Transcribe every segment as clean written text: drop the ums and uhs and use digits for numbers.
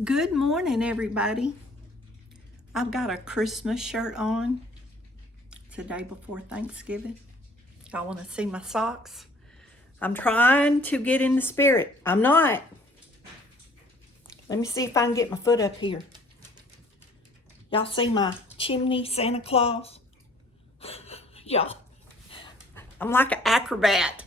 Good morning, everybody. I've got a Christmas shirt on. It's the day before Thanksgiving. Y'all want to see my socks? I'm trying to get in the spirit. I'm not. Let me see if I can get my foot up here. Y'all see my chimney Santa Claus? Y'all, I'm like an acrobat.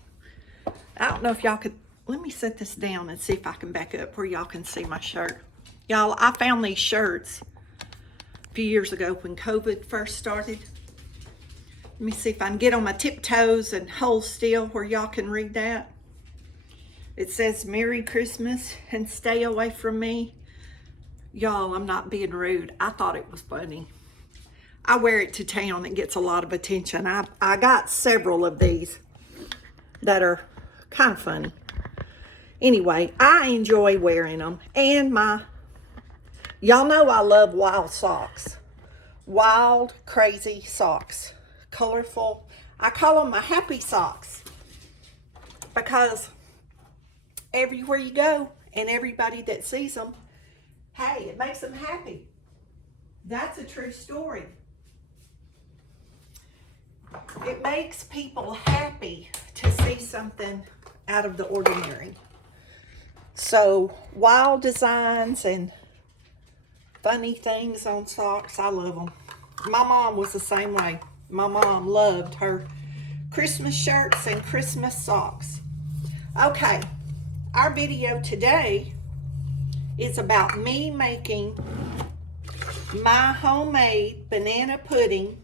I don't know if y'all could, let me set this down and see if I can back up where y'all can see my shirt. Y'all, I found these shirts a few years ago when COVID first started. Let me see if I can get on my tiptoes and hold still where y'all can read that. It says, Merry Christmas and stay away from me. Y'all, I'm not being rude. I thought it was funny. I wear it to town. It gets a lot of attention. I got several of these that are kind of funny. Anyway, I enjoy wearing them. And y'all know I love wild socks. Wild, crazy socks. Colorful. I call them my happy socks. Because everywhere you go and everybody that sees them, hey, it makes them happy. That's a true story. It makes people happy to see something out of the ordinary. So, wild designs and funny things on socks, I love them. My mom was the same way. My mom loved her Christmas shirts and Christmas socks. Okay, our video today is about me making my homemade banana pudding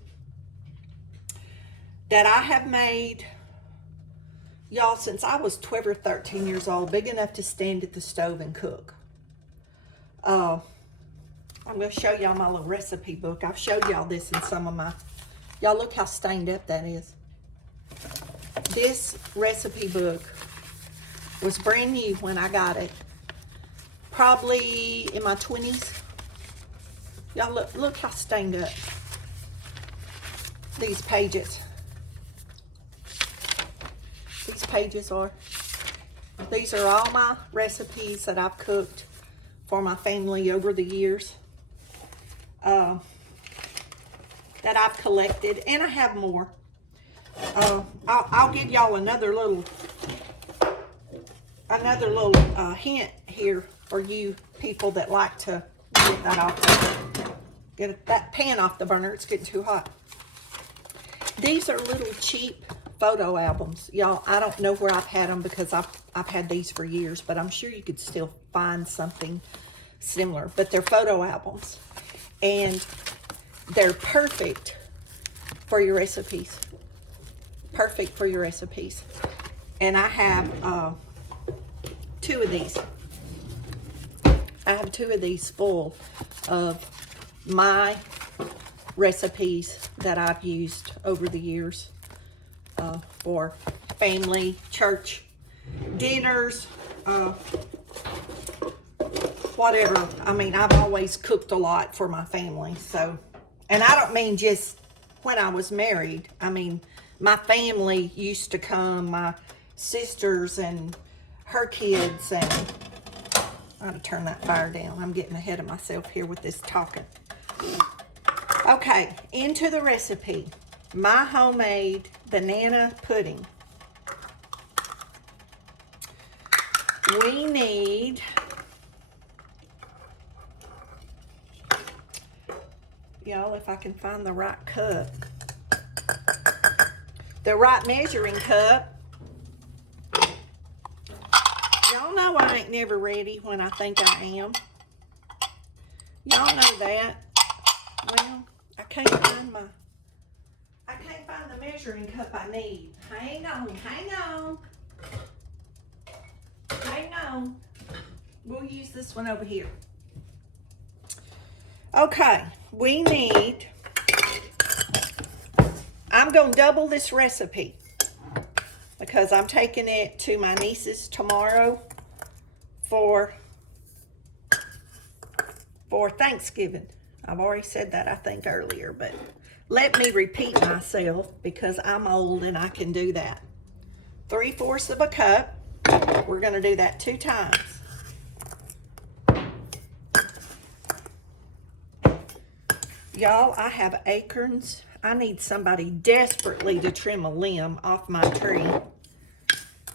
that I have made, y'all, since I was 12 or 13 years old, big enough to stand at the stove and cook. I'm going to show y'all my little recipe book. I've showed y'all this in some of my, y'all look how stained up that is. This recipe book was brand new when I got it, probably in my 20s. Y'all look how stained up these pages. These pages are. These are all my recipes that I've cooked for my family over the years. That I've collected, and I have more. I'll give y'all another little hint here for you people that like to get that off. Get that pan off the burner. It's getting too hot. These are little cheap photo albums, y'all. I don't know where I've had them because I've had these for years, but I'm sure you could still find something similar. But they're photo albums, and they're perfect for your recipes. Perfect for your recipes. And I have two of these. I have two of these full of my recipes that I've used over the years for family, church, dinners, whatever. I mean, I've always cooked a lot for my family. So, and I don't mean just when I was married. I mean, my family used to come, my sisters and her kids, and I gotta turn that fire down. I'm getting ahead of myself here with this talking. Okay, into the recipe. My homemade banana pudding. We need, y'all, if I can find the right cup, the right measuring cup. Y'all know I ain't never ready when I think I am. Y'all know that. Well, I can't find the measuring cup I need. Hang on. We'll use this one over here. Okay, we need, I'm going to double this recipe because I'm taking it to my niece's tomorrow for Thanksgiving. I've already said that, I think, earlier, but let me repeat myself because I'm old and I can do that. 3/4 of a cup. We're going to do that 2 times. Y'all, I have acorns. I need somebody desperately to trim a limb off my tree.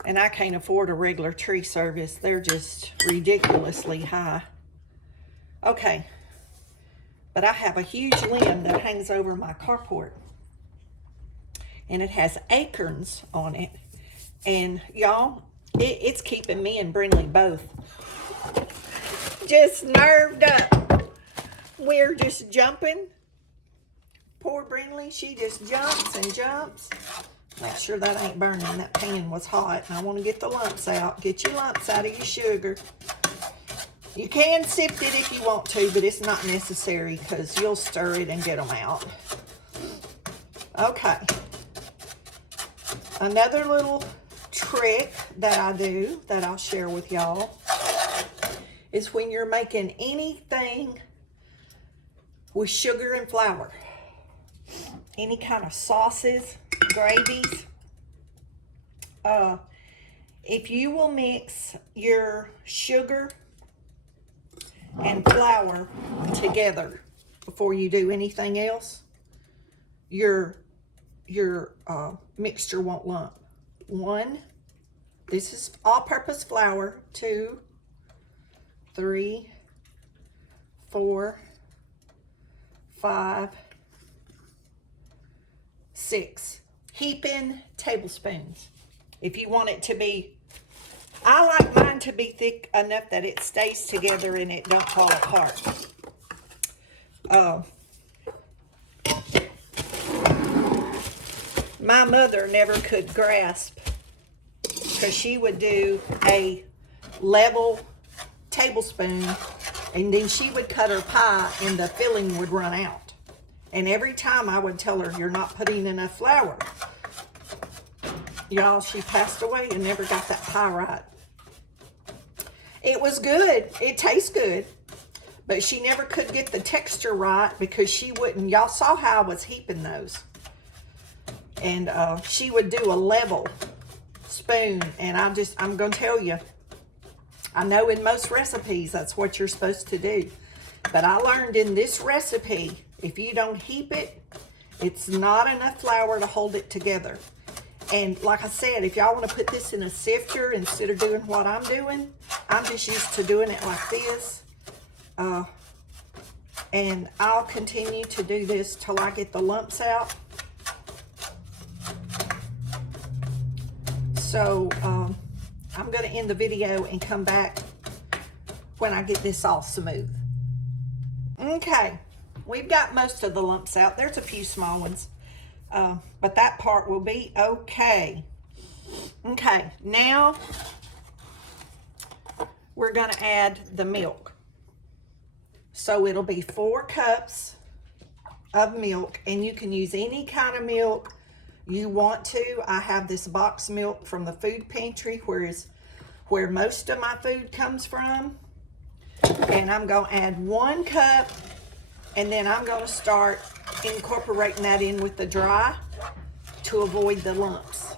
And I can't afford a regular tree service. They're just ridiculously high. Okay. But I have a huge limb that hangs over my carport. And it has acorns on it. And y'all, it's keeping me and Brindley both just nerved up. We're just jumping. Poor Brindley, she just jumps and jumps. Make sure that ain't burning. That pan was hot. And I want to get the lumps out. Get your lumps out of your sugar. You can sift it if you want to, but it's not necessary because you'll stir it and get them out. Okay. Another little trick that I do that I'll share with y'all is when you're making anything with sugar and flour, any kind of sauces, gravies, if you will mix your sugar and flour together before you do anything else, your mixture won't lump. 1, this is all-purpose flour. 2, 3, 4, 5, 6 heaping tablespoons. If you want it to be, I like mine to be thick enough that it stays together and it don't fall apart. My mother never could grasp, because she would do a level tablespoon and then she would cut her pie and the filling would run out. And every time I would tell her, you're not putting enough flour. Y'all, she passed away and never got that pie right. It was good. It tastes good. But she never could get the texture right because she wouldn't. Y'all saw how I was heaping those. And she would do a level spoon. And I'm going to tell you, I know in most recipes that's what you're supposed to do. But I learned in this recipe, if you don't heap it, it's not enough flour to hold it together. And like I said, if y'all want to put this in a sifter instead of doing what I'm doing, I'm just used to doing it like this. And I'll continue to do this till I get the lumps out. So I'm going to end the video and come back when I get this all smooth. Okay, we've got most of the lumps out. There's a few small ones, but that part will be okay. Okay, now we're going to add the milk. So it'll be 4 cups of milk, and you can use any kind of milk you want to. I have this box milk from the food pantry, where most of my food comes from. And I'm going to add 1 cup, and then I'm going to start incorporating that in with the dry to avoid the lumps.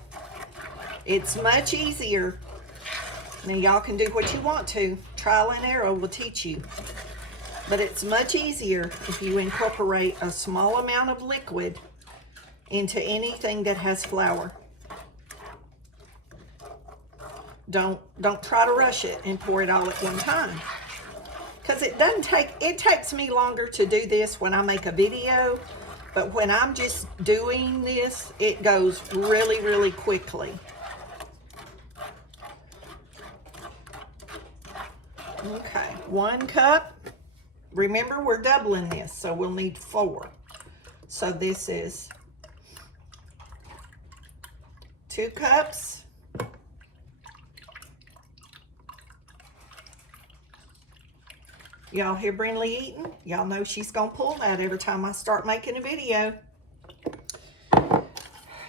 It's much easier. Now y'all can do what you want to. Trial and error will teach you. But it's much easier if you incorporate a small amount of liquid into anything that has flour. Don't try to rush it and pour it all at one time. Because it takes me longer to do this when I make a video, but when I'm just doing this, it goes really, really quickly. Okay, 1 cup. Remember, we're doubling this, so we'll need 4. So this is 2 cups. Y'all hear Brindley eating? Y'all know she's gonna pull that every time I start making a video.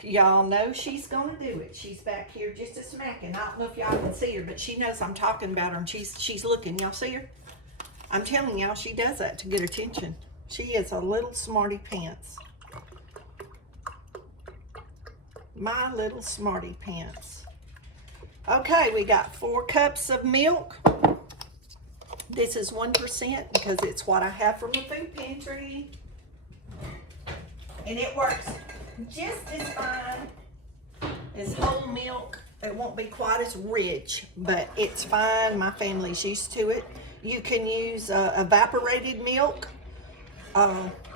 Y'all know she's gonna do it. She's back here just a smacking. I don't know if y'all can see her, but she knows I'm talking about her, and she's looking. Y'all see her? I'm telling y'all, she does that to get attention. She is a little smarty pants. My little smarty pants. Okay, we got 4 cups of milk. This is 1% because it's what I have from the food pantry. And it works just as fine as whole milk. It won't be quite as rich, but it's fine. My family's used to it. You can use evaporated milk,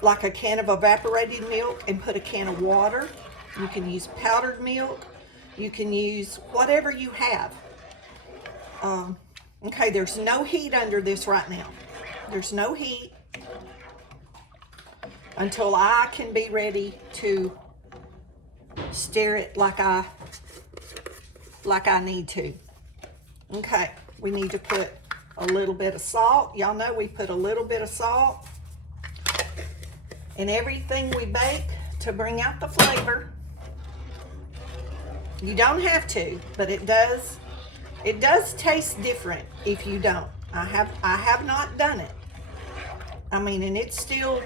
like a can of evaporated milk, and put a can of water. You can use powdered milk. You can use whatever you have. Okay, there's no heat under this right now. There's no heat until I can be ready to stir it like I need to. Okay, we need to put a little bit of salt. Y'all know we put a little bit of salt in everything we bake to bring out the flavor. You don't have to, but it does taste different if you don't. I have not done it. I mean, and it's still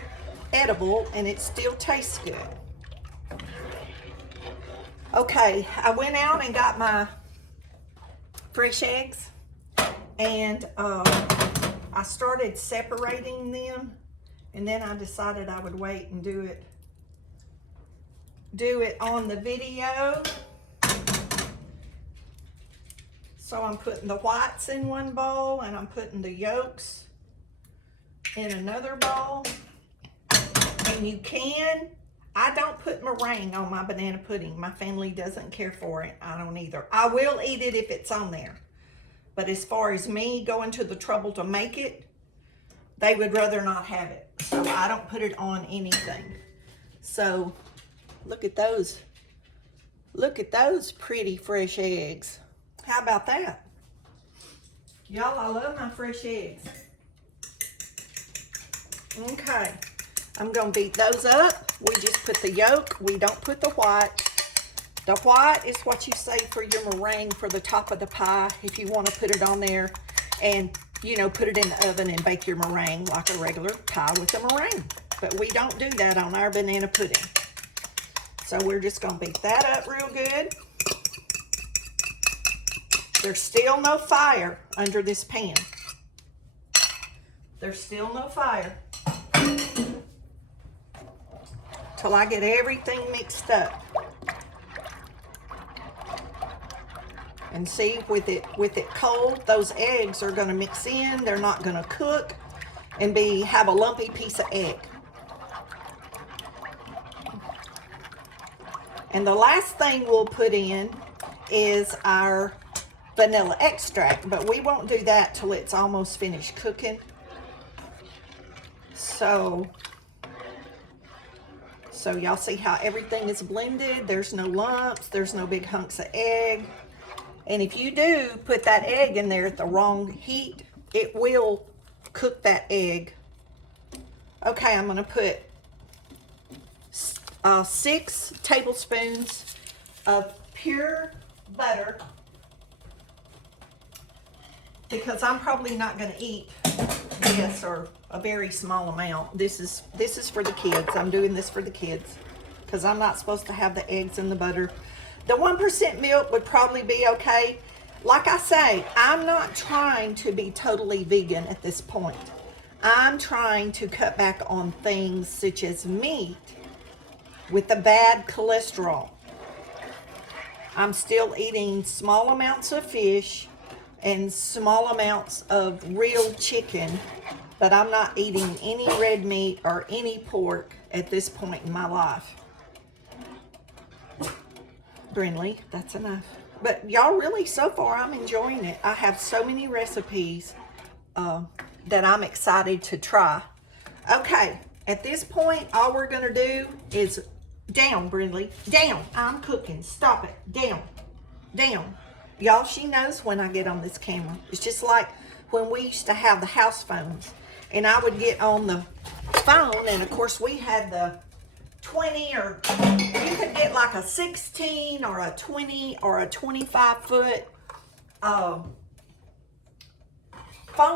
edible and it still tastes good. Okay, I went out and got my fresh eggs, and I started separating them, and then I decided I would wait and do it on the video. So I'm putting the whites in one bowl, and I'm putting the yolks in another bowl. And you can, I don't put meringue on my banana pudding. My family doesn't care for it. I don't either. I will eat it if it's on there. But as far as me going to the trouble to make it, they would rather not have it. So I don't put it on anything. So look at those. Look at those pretty fresh eggs. How about that? Y'all, I love my fresh eggs. Okay, I'm gonna beat those up. We just put the yolk, we don't put the white. The white is what you save for your meringue for the top of the pie, if you wanna put it on there and, you know, put it in the oven and bake your meringue like a regular pie with a meringue. But we don't do that on our banana pudding. So we're just gonna beat that up real good. There's still no fire under this pan. There's still no fire. Till I get everything mixed up. And see, with it cold, those eggs are gonna mix in. They're not gonna cook and have a lumpy piece of egg. And the last thing we'll put in is our vanilla extract, but we won't do that till it's almost finished cooking. So y'all see how everything is blended. There's no lumps, there's no big hunks of egg. And if you do put that egg in there at the wrong heat, it will cook that egg. Okay, I'm gonna put 6 tablespoons of pure butter, because I'm probably not gonna eat this or a very small amount. This is for the kids. I'm doing this for the kids because I'm not supposed to have the eggs and the butter. The 1% milk would probably be okay. Like I say, I'm not trying to be totally vegan at this point. I'm trying to cut back on things such as meat with the bad cholesterol. I'm still eating small amounts of fish and small amounts of real chicken, but I'm not eating any red meat or any pork at this point in my life. Brindley, that's enough. But y'all, really, so far, I'm enjoying it. I have so many recipes that I'm excited to try. Okay, at this point, all we're gonna do is, down, Brindley, down. I'm cooking, stop it, down, down. Y'all, she knows when I get on this camera. It's just like when we used to have the house phones, and I would get on the phone, and of course we had the 20, or you could get like a 16 or a 20 or a 25 foot phone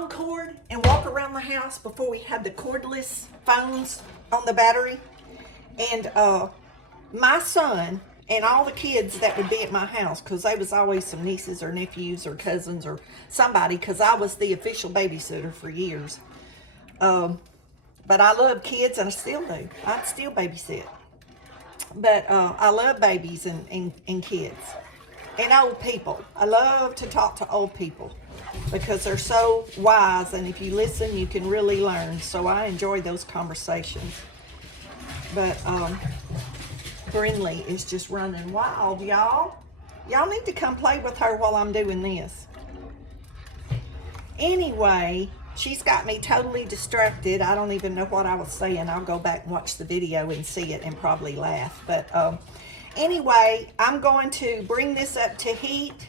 cord and walk around the house before we had the cordless phones on the battery. And my son and all the kids that would be at my house, because they was always some nieces or nephews or cousins or somebody, because I was the official babysitter for years. But I love kids, and I still do. I'd still babysit. But I love babies and kids and old people. I love to talk to old people because they're so wise, and if you listen, you can really learn. So I enjoy those conversations. But Brindley is just running wild, y'all. Y'all need to come play with her while I'm doing this. Anyway, she's got me totally distracted. I don't even know what I was saying. I'll go back and watch the video and see it and probably laugh. But anyway, I'm going to bring this up to heat.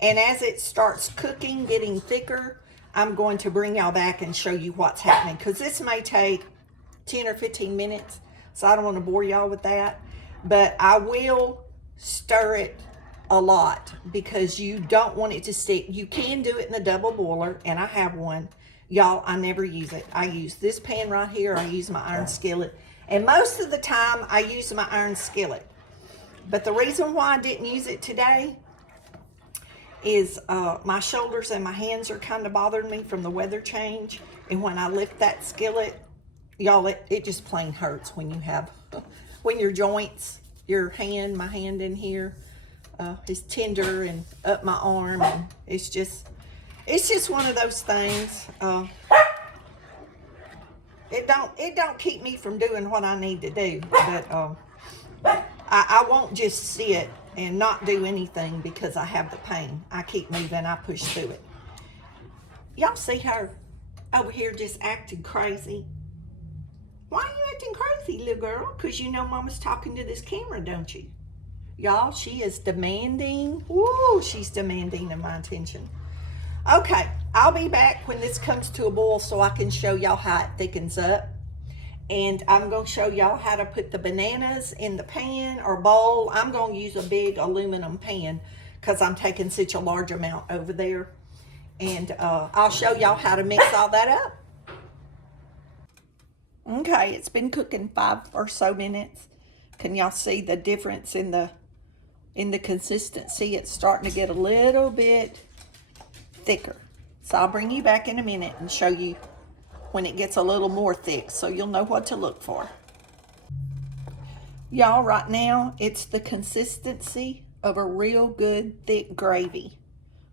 And as it starts cooking, getting thicker, I'm going to bring y'all back and show you what's happening. Because this may take 10 or 15 minutes. So I don't want to bore y'all with that. But I will stir it a lot because you don't want it to stick. You can do it in the double boiler, and I have one. Y'all, I never use it. I use this pan right here. I use my iron skillet. And most of the time, I use my iron skillet. But the reason why I didn't use it today is my shoulders and my hands are kind of bothering me from the weather change. And when I lift that skillet, y'all, it just plain hurts when you have, when your joints, your hand, my hand in here, is tender and up my arm, and it's just one of those things. It don't keep me from doing what I need to do, but I won't just sit and not do anything because I have the pain. I keep moving. I push through it. Y'all see her over here just acting crazy? Why are you acting crazy, little girl? Because you know Mama's talking to this camera, don't you? Y'all, she is demanding. Woo, she's demanding of my attention. Okay, I'll be back when this comes to a boil so I can show y'all how it thickens up. And I'm going to show y'all how to put the bananas in the pan or bowl. I'm going to use a big aluminum pan because I'm taking such a large amount over there. And I'll show y'all how to mix all that up. Okay, it's been cooking 5 or so minutes. Can y'all see the difference in the consistency? It's starting to get a little bit thicker. So I'll bring you back in a minute and show you when it gets a little more thick so you'll know what to look for. Y'all, right now it's the consistency of a real good thick gravy.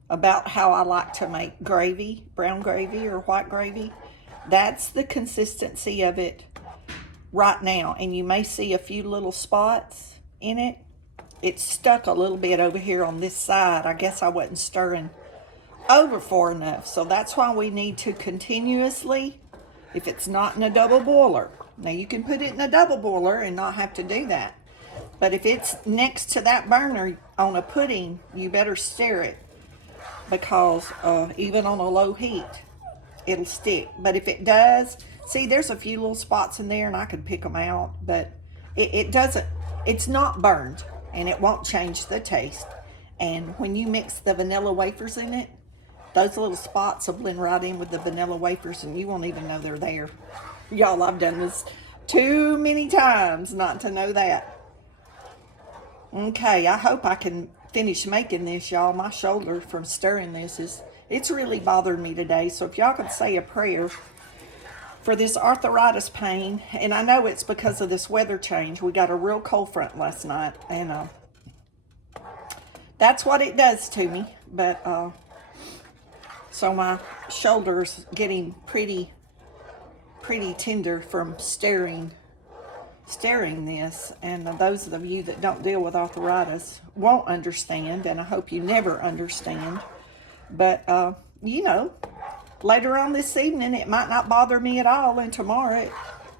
About how I like to make gravy, brown gravy or white gravy. That's the consistency of it right now. And you may see a few little spots in it. It's stuck a little bit over here on this side. I guess I wasn't stirring over far enough. So that's why we need to continuously, if it's not in a double boiler. Now you can put it in a double boiler and not have to do that. But if it's next to that burner on a pudding, you better stir it. Because even on a low heat, it'll stick. But if it does, see, there's a few little spots in there and I could pick them out, but it doesn't, it's not burned and it won't change the taste. And when you mix the vanilla wafers in it, those little spots will blend right in with the vanilla wafers and you won't even know they're there. Y'all, I've done this too many times not to know that. Okay, I hope I can finish making this, y'all. My shoulder from stirring this it's really bothered me today. So if y'all could say a prayer for this arthritis pain, and I know it's because of this weather change. We got a real cold front last night, and that's what it does to me. But so my shoulder's getting pretty tender from stirring this, and those of you that don't deal with arthritis won't understand, and I hope you never understand. But you know, later on this evening it might not bother me at all, and tomorrow it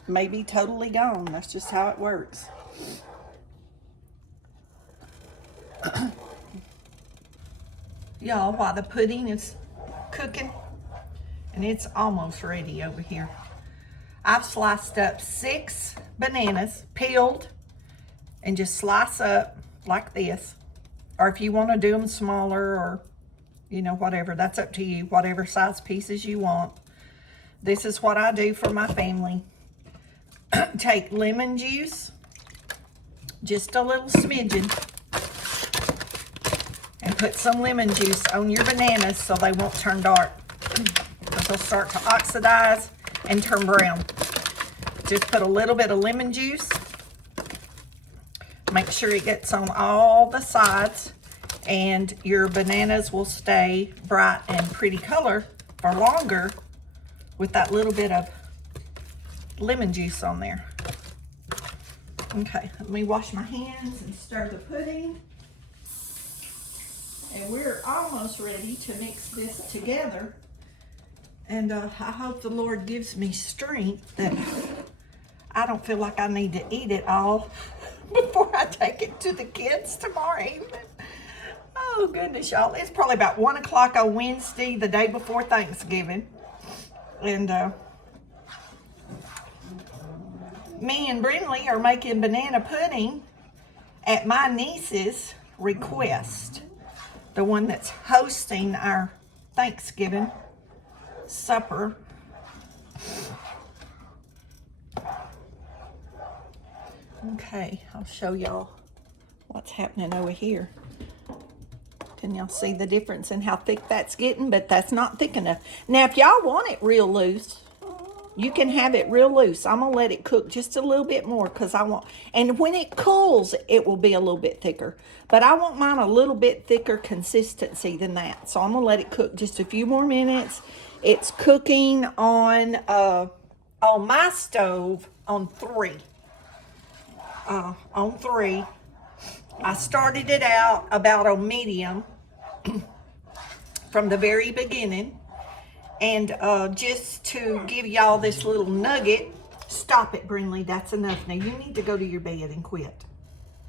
may be totally gone. That's just how it works. Y'all, while the pudding is cooking, and it's almost ready over here, I've sliced up 6 bananas, peeled, and just slice up like this. Or if you want to do them smaller, or you know, whatever, that's up to you, whatever size pieces you want. This is what I do for my family. Take lemon juice, just a little smidgen, and put some lemon juice on your bananas so they won't turn dark. Because they'll start to oxidize and turn brown. Just put a little bit of lemon juice. Make sure it gets on all the sides, and your bananas will stay bright and pretty color for longer with that little bit of lemon juice on there. Okay, let me wash my hands and stir the pudding. And we're almost ready to mix this together. And I hope the Lord gives me strength that I don't feel like I need to eat it all before I take it to the kids tomorrow evening. Oh goodness, y'all. It's probably about 1 o'clock on Wednesday, the day before Thanksgiving. And me and Brinley are making banana pudding at my niece's request. The one that's hosting our Thanksgiving supper. Okay, I'll show y'all what's happening over here. Can y'all see the difference in how thick that's getting? But that's not thick enough. Now, if y'all want it real loose, you can have it real loose. I'm gonna let it cook just a little bit more because I want, and when it cools, it will be a little bit thicker. But I want mine a little bit thicker consistency than that. So I'm gonna let it cook just a few more minutes. It's cooking on my stove on 3. On 3. I started it out about on medium from the very beginning. And just to give y'all this little nugget, stop it, Brinley, that's enough. Now you need to go to your bed and quit.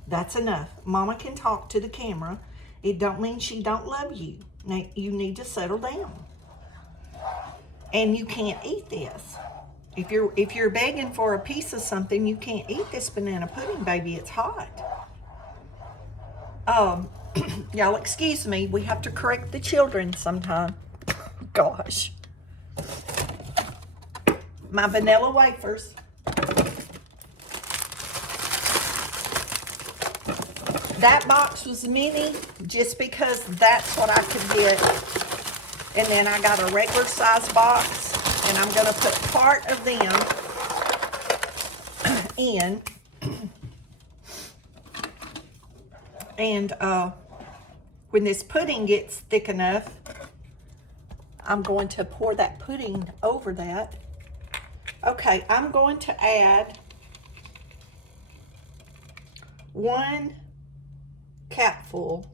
That's enough. Mama can talk to the camera. It don't mean she don't love you. Now you need to settle down. And you can't eat this. If you're begging for a piece of something, you can't eat this banana pudding, baby. It's hot. Y'all excuse me. We have to correct the children sometime. Gosh. My vanilla wafers. That box was mini just because that's what I could get. And then I got a regular size box, and I'm going to put part of them in. And when this pudding gets thick enough, I'm going to pour that pudding over that. Okay, I'm going to add 1 capful,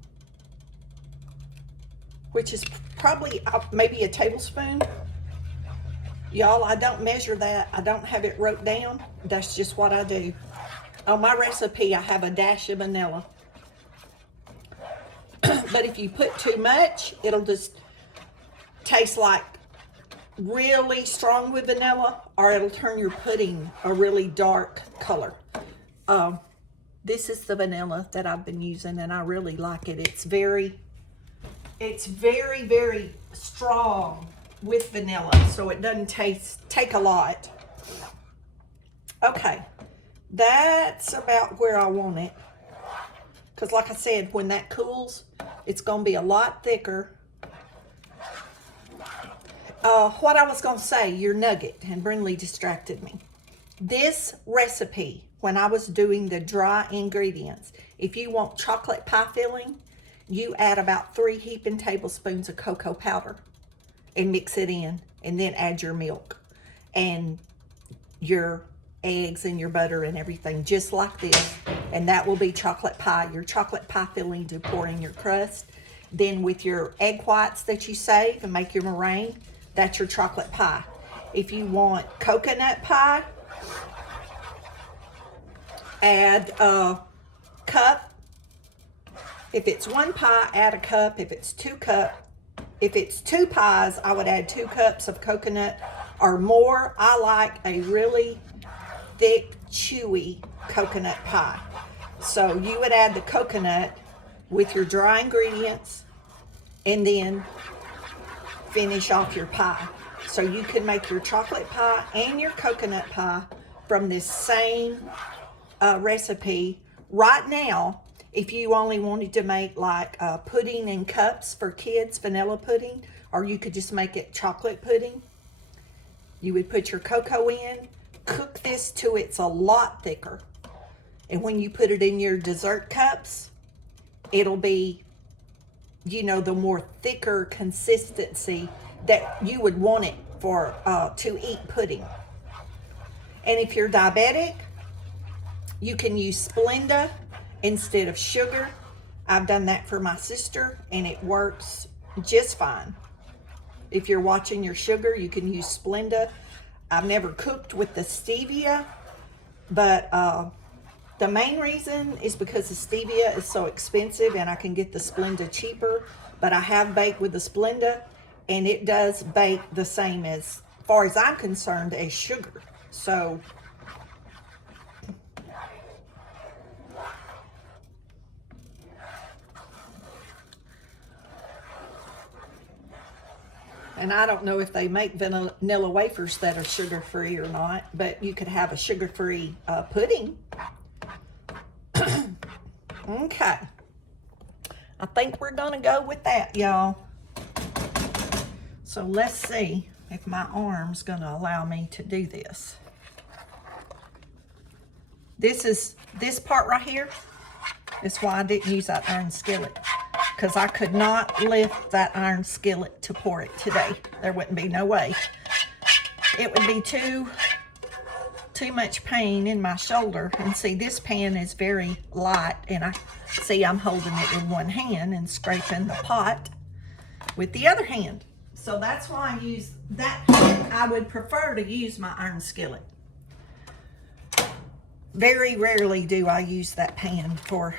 which is probably maybe a tablespoon. Y'all, I don't measure that. I don't have it wrote down. That's just what I do. On my recipe, I have a dash of vanilla. But if you put too much, it'll just taste like really strong with vanilla, or it'll turn your pudding a really dark color. This is the vanilla that I've been using, and I really like it. It's very, very strong with vanilla, so it doesn't take a lot. Okay, that's about where I want it. Because like I said, when that cools, it's going to be a lot thicker. What I was going to say, your nugget, and Brinley distracted me. This recipe, when I was doing the dry ingredients, if you want chocolate pie filling, you add about 3 heaping tablespoons of cocoa powder and mix it in, and then add your milk and your eggs and your butter and everything, just like this. And that will be chocolate pie, your chocolate pie filling to pour in your crust. Then with your egg whites that you save and make your meringue, that's your chocolate pie. If you want coconut pie, add a cup. If it's 1 pie, add a cup. If it's 2 pies, I would add 2 cups of coconut or more. I like a really thick, chewy coconut pie. So you would add the coconut with your dry ingredients and then finish off your pie. So you can make your chocolate pie and your coconut pie from this same recipe. Right now, if you only wanted to make like pudding in cups for kids, vanilla pudding, or you could just make it chocolate pudding, you would put your cocoa in, cook this till it's a lot thicker, And when you put it in your dessert cups, it'll be, you know, the more thicker consistency that you would want it for to eat pudding. And if you're diabetic, you can use Splenda instead of sugar. I've done that for my sister and it works just fine. If you're watching your sugar, you can use Splenda. I've never cooked with the stevia, but the main reason is because the stevia is so expensive and I can get the Splenda cheaper, but I have baked with the Splenda and it does bake the same as far as I'm concerned as sugar. So and I don't know if they make vanilla wafers that are sugar-free or not, but you could have a sugar-free pudding. Okay. I think we're gonna go with that, y'all. So let's see if my arm's gonna allow me to do this. This part right here is why I didn't use that iron skillet, because I could not lift that iron skillet to pour it today. There wouldn't be no way. It would be too much pain in my shoulder. And see, this pan is very light, and I see I'm holding it with one hand and scraping the pot with the other hand. So that's why I use that. I would prefer to use my iron skillet. Very rarely do I use that pan for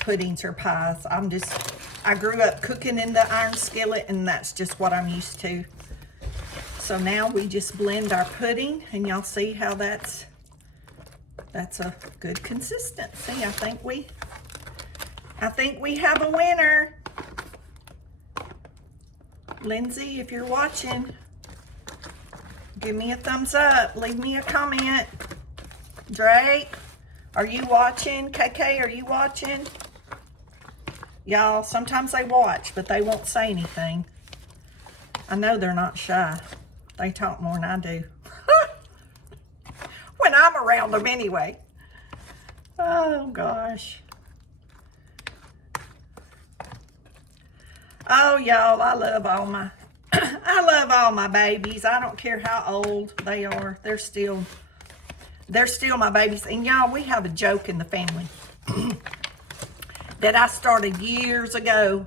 puddings or pies. I grew up cooking in the iron skillet, and that's just what I'm used to. So now we just blend our pudding, and y'all see how that's a good consistency. I think we have a winner. Lindsay, if you're watching, give me a thumbs up. Leave me a comment. Drake, are you watching? KK, are you watching? Y'all, sometimes they watch, but they won't say anything. I know they're not shy. They talk more than I do. When I'm around them anyway. Oh, gosh. Oh, y'all, I love all my babies. I don't care how old they are. They're still my babies. And y'all, we have a joke in the family that I started years ago.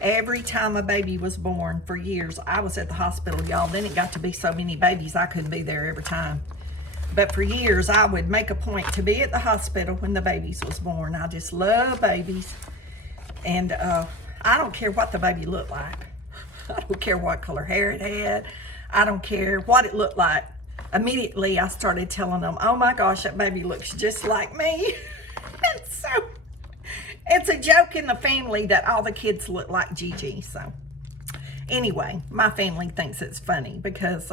Every time a baby was born, for years, I was at the hospital, y'all. Then it got to be so many babies, I couldn't be there every time. But for years, I would make a point to be at the hospital when the babies was born. I just love babies. And I don't care what the baby looked like. I don't care what color hair it had. I don't care what it looked like. Immediately, I started telling them, oh my gosh, that baby looks just like me. And so it's a joke in the family that all the kids look like Gigi. So anyway, my family thinks it's funny because,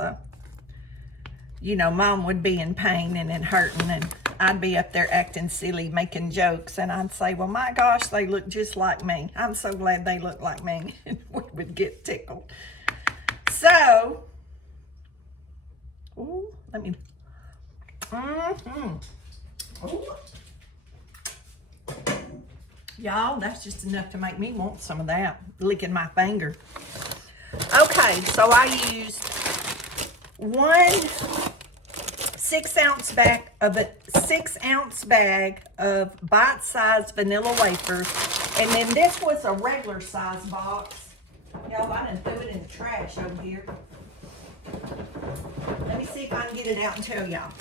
you know, Mom would be in pain and hurting, and I'd be up there acting silly, making jokes, and I'd say, well, my gosh, they look just like me. I'm so glad they look like me. And we would get tickled. So, ooh, let me, ooh. Y'all, that's just enough to make me want some of that, licking my finger. Okay, so I used 1 6-ounce bag of bite-sized vanilla wafers, and then this was a regular size box. Y'all, I done threw it in the trash over here. Let me see if I can get it out and tell y'all.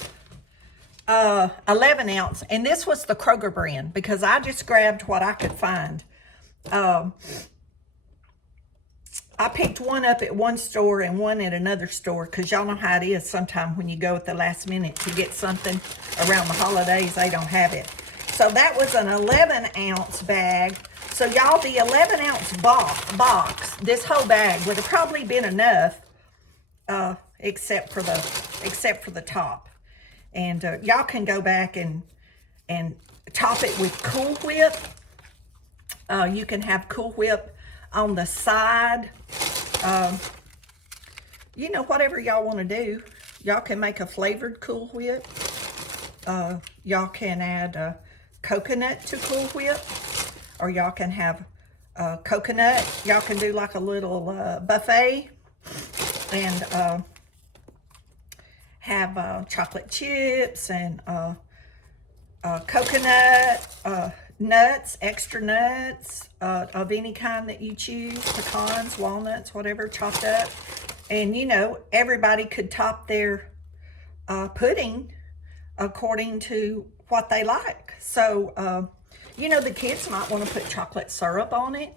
11 ounce, and this was the Kroger brand because I just grabbed what I could find. I picked one up at one store and one at another store, because y'all know how it is sometimes when you go at the last minute to get something around the holidays, they don't have it. So that was an 11-ounce bag. So y'all, the 11-ounce box, this whole bag would have probably been enough, except for the top. And y'all can go back and top it with Cool Whip. You can have Cool Whip on the side. You know, whatever y'all want to do. Y'all can make a flavored Cool Whip. Y'all can add coconut to Cool Whip, or y'all can have coconut. Y'all can do like a little buffet and have chocolate chips and coconut, nuts, extra nuts of any kind that you choose, pecans, walnuts, whatever, chopped up. And, you know, everybody could top their pudding according to what they like. So, you know, the kids might want to put chocolate syrup on it.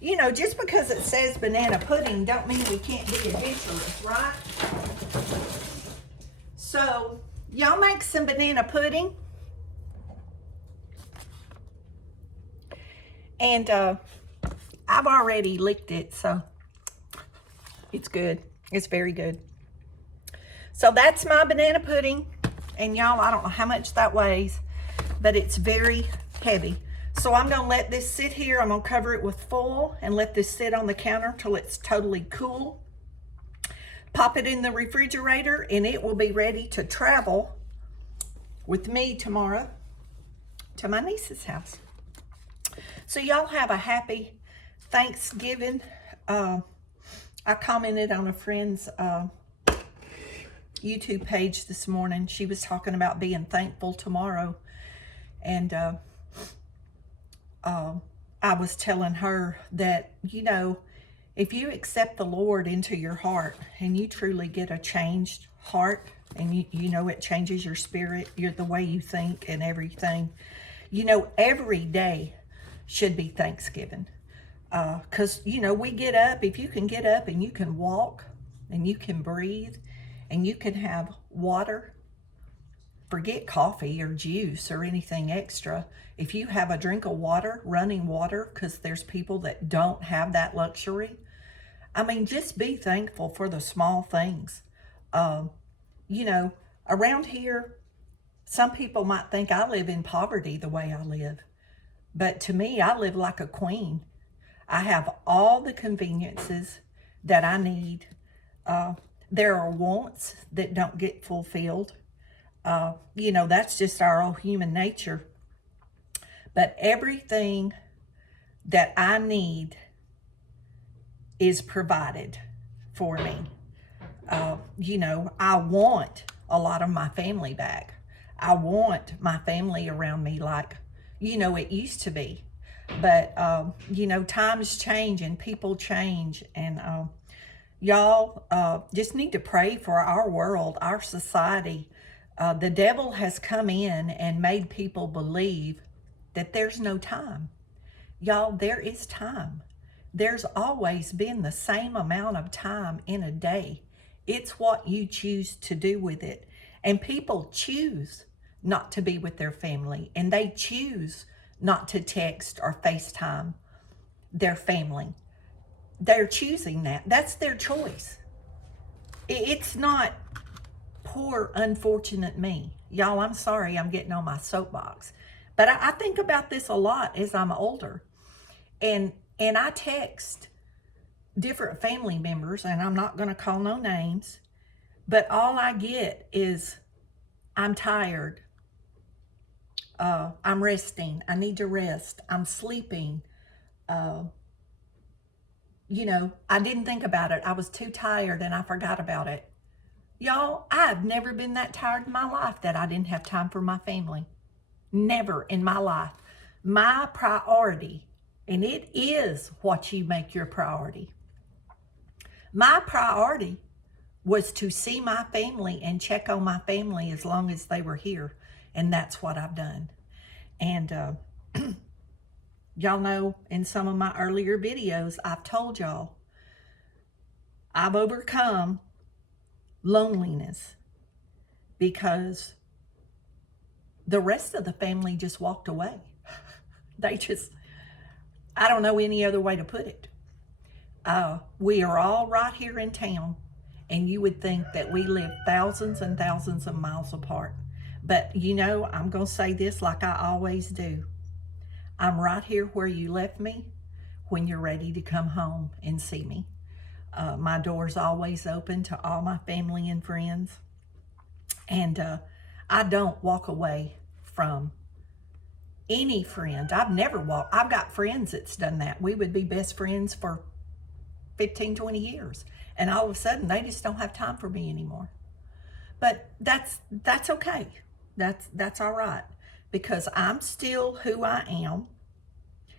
You know, just because it says banana pudding don't mean we can't be adventurous, right? So, y'all make some banana pudding. And I've already licked it, so it's good. It's very good. So that's my banana pudding. And y'all, I don't know how much that weighs, but it's very heavy. So I'm gonna let this sit here. I'm gonna cover it with foil and let this sit on the counter till it's totally cool. Pop it in the refrigerator and it will be ready to travel with me tomorrow to my niece's house. So y'all have a happy Thanksgiving. I commented on a friend's YouTube page this morning. She was talking about being thankful tomorrow. And I was telling her that, you know, if you accept the Lord into your heart and you truly get a changed heart, and you know it changes your spirit, the way you think and everything, you know, every day should be Thanksgiving. Because, you know, we get up, if you can get up and you can walk and you can breathe and you can have water, forget coffee or juice or anything extra. If you have a drink of water, running water, because there's people that don't have that luxury. I mean, just be thankful for the small things. You know, around here, some people might think I live in poverty the way I live. But to me, I live like a queen. I have all the conveniences that I need. There are wants that don't get fulfilled. You know, that's just our old human nature. But everything that I need is provided for me. You know, I want a lot of my family back. I want my family around me like, you know, it used to be. But, you know, times change and people change. And y'all just need to pray for our world, our society. The devil has come in and made people believe that there's no time. Y'all, there is time. There's always been the same amount of time in a day. It's what you choose to do with it. And people choose not to be with their family, and they choose not to text or FaceTime their family. They're choosing that. That's their choice. It's not poor, unfortunate me. Y'all, I'm sorry I'm getting on my soapbox. But I think about this a lot as I'm older. And I text different family members, and I'm not going to call no names, but all I get is, I'm tired. I'm resting. I need to rest. I'm sleeping. You know, I didn't think about it. I was too tired and I forgot about it. Y'all, I've never been that tired in my life that I didn't have time for my family. Never in my life. My priority, and it is what you make your priority. My priority was to see my family and check on my family as long as they were here. And that's what I've done. And y'all know in some of my earlier videos, I've told y'all, I've overcome loneliness because the rest of the family just walked away. They just, I don't know any other way to put it. We are all right here in town, and you would think that we live thousands and thousands of miles apart. But you know, I'm going to say this like I always do. I'm right here where you left me when you're ready to come home and see me. My door's always open to all my family and friends. And I don't walk away from any friend. I've got friends that's done that. We would be best friends for 15, 20 years. And all of a sudden, they just don't have time for me anymore. But that's okay. That's all right. Because I'm still who I am.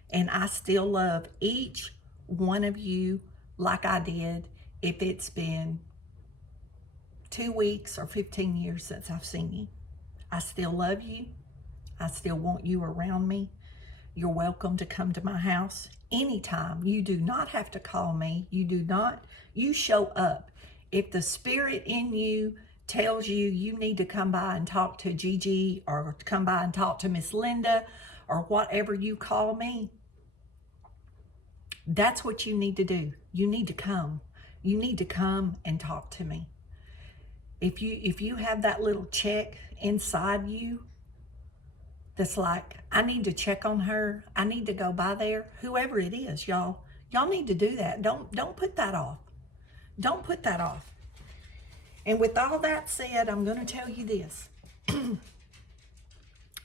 And I still love each one of you like I did if it's been 2 weeks or 15 years since I've seen you. I still love you. I still want you around me. You're welcome to come to my house anytime. You do not have to call me. You show up. If the spirit in you tells you you need to come by and talk to Gigi or come by and talk to Miss Linda or whatever you call me, that's what you need to do. You need to come. You need to come and talk to me. If you have that little check inside you that's like, I need to check on her, I need to go by there, whoever it is, y'all need to do that. Don't put that off. Don't put that off. And with all that said, I'm going to tell you this.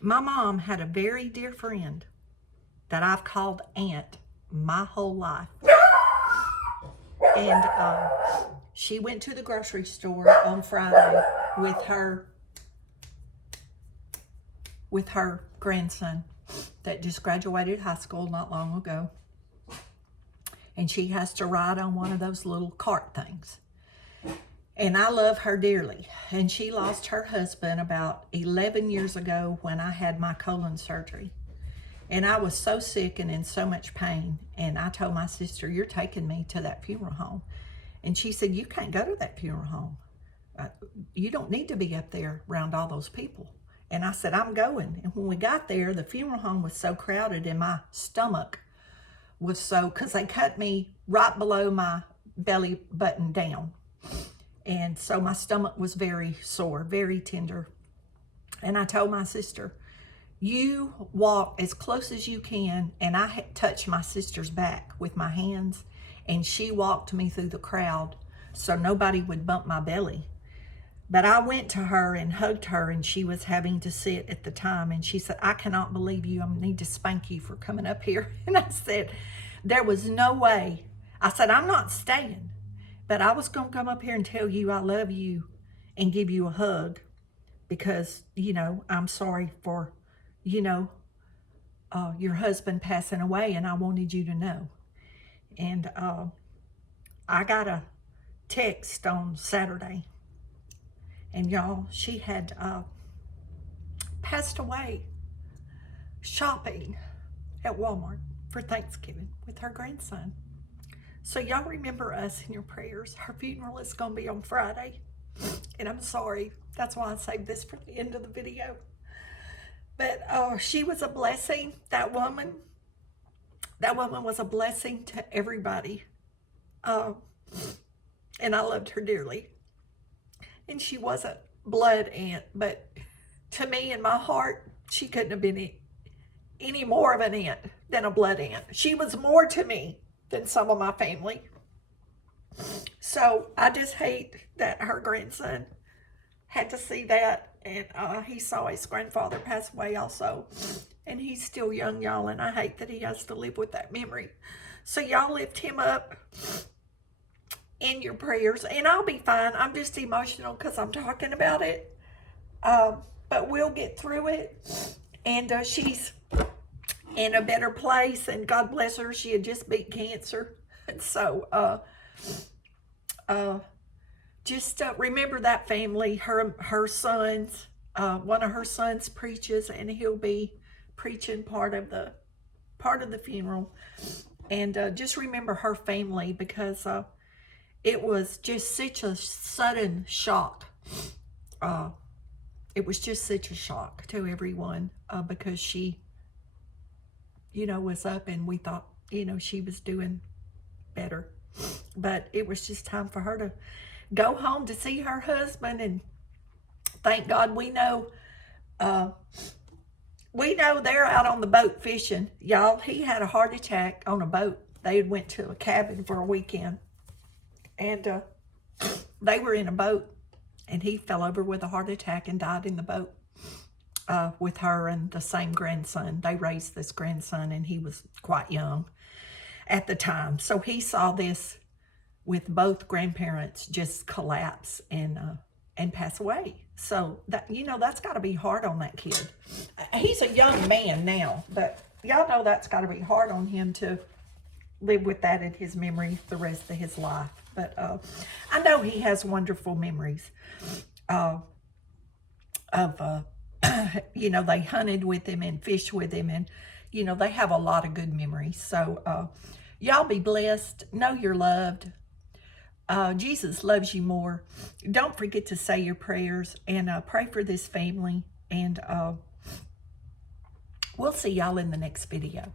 My mom had a very dear friend that I've called Aunt my whole life. And she went to the grocery store on Friday with her grandson that just graduated high school not long ago. And she has to ride on one of those little cart things. And I love her dearly. And she lost her husband about 11 years ago when I had my colon surgery. And I was so sick and in so much pain. And I told my sister, you're taking me to that funeral home. And she said, you can't go to that funeral home. You don't need to be up there around all those people. And I said, I'm going. And when we got there, the funeral home was so crowded and my stomach was so, because they cut me right below my belly button down. And so my stomach was very sore, very tender. And I told my sister, you walk as close as you can. And I touched my sister's back with my hands. And she walked me through the crowd so nobody would bump my belly. But I went to her and hugged her, and she was having to sit at the time. And she said, I cannot believe you. I need to spank you for coming up here. And I said, there was no way. I said, I'm not staying. But I was going to come up here and tell you I love you and give you a hug because, I'm sorry for, your husband passing away, and I wanted you to know. And I got a text on Saturday. And y'all, she had passed away shopping at Walmart for Thanksgiving with her grandson. So y'all remember us in your prayers. Her funeral is going to be on Friday. And I'm sorry. That's why I saved this for the end of the video. But she was a blessing. That woman was a blessing to everybody. And I loved her dearly. And she wasn't blood aunt, but to me in my heart, she couldn't have been any more of an aunt than a blood aunt. She was more to me than some of my family. So I just hate that her grandson had to see that. And he saw his grandfather pass away also. And he's still young, y'all, and I hate that he has to live with that memory. So y'all lift him up in your prayers, and I'll be fine. I'm just emotional because I'm talking about it, but we'll get through it. And she's in a better place, and God bless her, she had just beat cancer. And so just remember that family. Her sons, one of her sons preaches, and he'll be preaching part of the funeral. And just remember her family, because it was just such a sudden shock. It was just such a shock to everyone because she, was up, and we thought, she was doing better. But it was just time for her to go home to see her husband. And thank God we know they're out on the boat fishing. Y'all, he had a heart attack on a boat. They had went to a cabin for a weekend. And they were in a boat, and he fell over with a heart attack and died in the boat with her and the same grandson. They raised this grandson, and he was quite young at the time. So he saw this with both grandparents just collapse and pass away. So that, you know, that's got to be hard on that kid. He's a young man now, but y'all know that's got to be hard on him to live with that in his memory the rest of his life. But I know he has wonderful memories of you know, they hunted with him and fished with him, and you know, they have a lot of good memories. So y'all be blessed. Know you're loved. Jesus loves you more. Don't forget to say your prayers and pray for this family. And we'll see y'all in the next video.